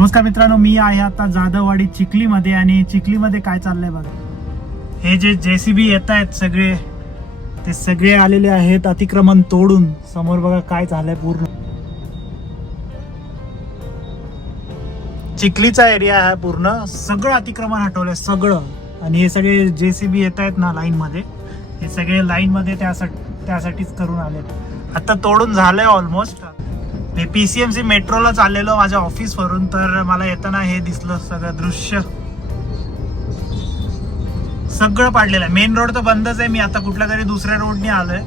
नमस्कार मित्रांनो मी आहे आता जाधववाडी चिखलीमध्ये आणि चिखलीमध्ये काय चाललंय बघा. हे जे जेसीबी येत आहेत सगळे ते सगळे आलेले आहेत अतिक्रमण तोडून. समोर बघा काय झालंय पूर्ण. चिखलीचा एरिया आहे पूर्ण. सगळं अतिक्रमण हटवलंय सगळं. आणि हे सगळे जेसीबी येत आहेत ना लाईन मध्ये हे सगळे लाईन मध्ये त्यासाठी त्यासाठीच करून आले आता तोडून झालंय ऑलमोस्ट ते पी सी एम सी मेट्रोला चाललेलो माझ्या ऑफिस वरून तर मला येताना हे दिसलं सगळं दृश्य. सगळं पाडलेलं आहे. मेन रोड तर बंदच आहे. मी आता कुठल्या तरी दुसऱ्या रोडने आलोय.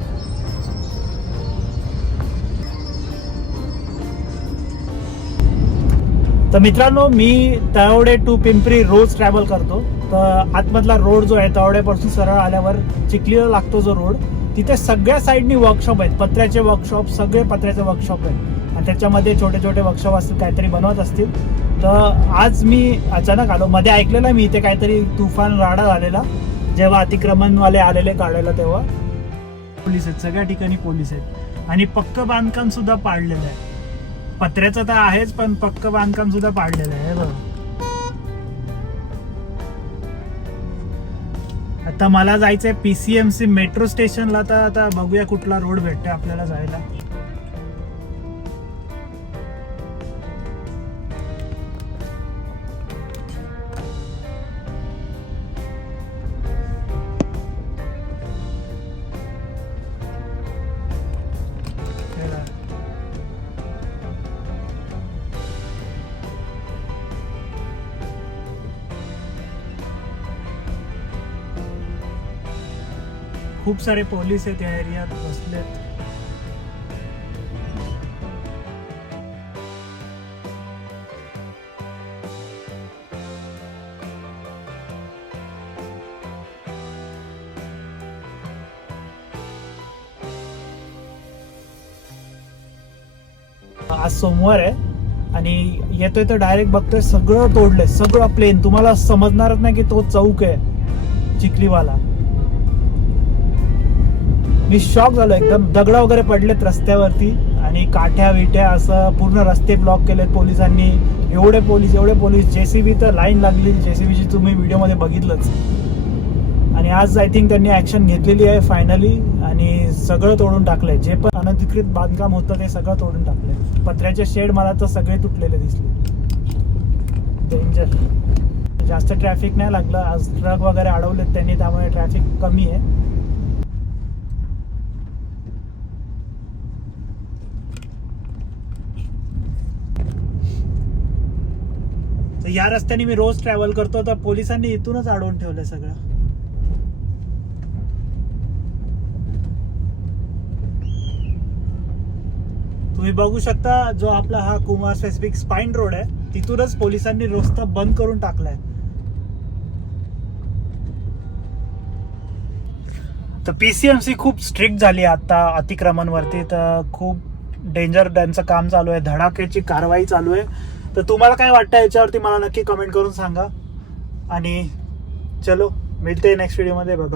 तर मित्रांनो मी तळवडे टू पिंपरी रोज ट्रॅव्हल करतो. तर आतमधला रोड जो आहे तळवड्यापासून सरळ आल्यावर चिखलीला लागतो जो रोड तिथे सगळ्या साईडनी वर्कशॉप आहेत. पत्र्याचे वर्कशॉप सगळे पत्र्याचे वर्कशॉप आहेत. आणि त्याच्यामध्ये छोटे छोटे वर्कशॉप असतील काहीतरी बनवत असतील. तर आज मी अचानक आलो. मध्ये ऐकलेलं मी इथे काहीतरी तुफान राडा झालेला. जेव्हा अतिक्रमणवाले आलेले काढायला तेव्हा. पोलीस आहेत. सगळ्या ठिकाणी पोलीस आहेत. आणि पक्क बांधकाम सुद्धा पाडलेलं आहे. पत्र्याचं तर आहेच पण पक्क बांधकाम सुद्धा पाडलेलं आहे. बघ. आता मला जायचंय पीसीएमसी मेट्रो स्टेशनला तर आता बघूया कुठला रोड भेटतोय आपल्याला जायला. खूप सारे पोलीस आहेत त्या एरियात बसलेत. आज सोमवार आहे आणि येतोय तर डायरेक्ट बघतोय सगळं तोडलंय सगळं प्लेन तुम्हाला समजणारच नाही की तो चौक आहे चिखलीवाला. मी शॉक झालो. एकदम दगड वगैरे पडलेत रस्त्यावरती आणि काठ्या विट्या असं पूर्ण रस्ते ब्लॉक केलेत पोलिसांनी. एवढे पोलीस एवढे पोलीस. जेसीबी तर लाईन लागली. जेसीबीची तुम्ही व्हिडिओमध्ये बघितलंच. आणि आज आय थिंक त्यांनी ऍक्शन घेतलेली आहे फायनली आणि सगळं तोडून टाकलंय. जे पण अनधिकृत बांधकाम होतं ते सगळं तोडून टाकलंय. पत्र्याचे शेड मला तर सगळे तुटलेले दिसले. डेंजर जास्त ट्रॅफिक नाही लागलं. आज ट्रक वगैरे अडवलेत त्यांनी त्यामुळे ट्रॅफिक कमी आहे. तर या रस्त्याने मी रोज ट्रॅव्हल करतो तर पोलिसांनी इथूनच अडवून ठेवलंय सगळं. तुम्ही बघू शकता जो आपला हा कुमार स्पेसिफिक स्पाइन रोड आहे तिथूनच पोलिसांनी रस्ता बंद करून टाकलाय. तर पीसीएमसी खूप स्ट्रिक्ट झाली आता अतिक्रमणवरती तर खूप डेंजर त्यांचं काम चालू आहे धडाक्याची कारवाई चालू आहे. तर तुम्हाला काय वाटतं याच्यावरती मला नक्की कमेंट करून सांगा. आणि चलो मिळते नेक्स्ट व्हिडिओमध्ये बाय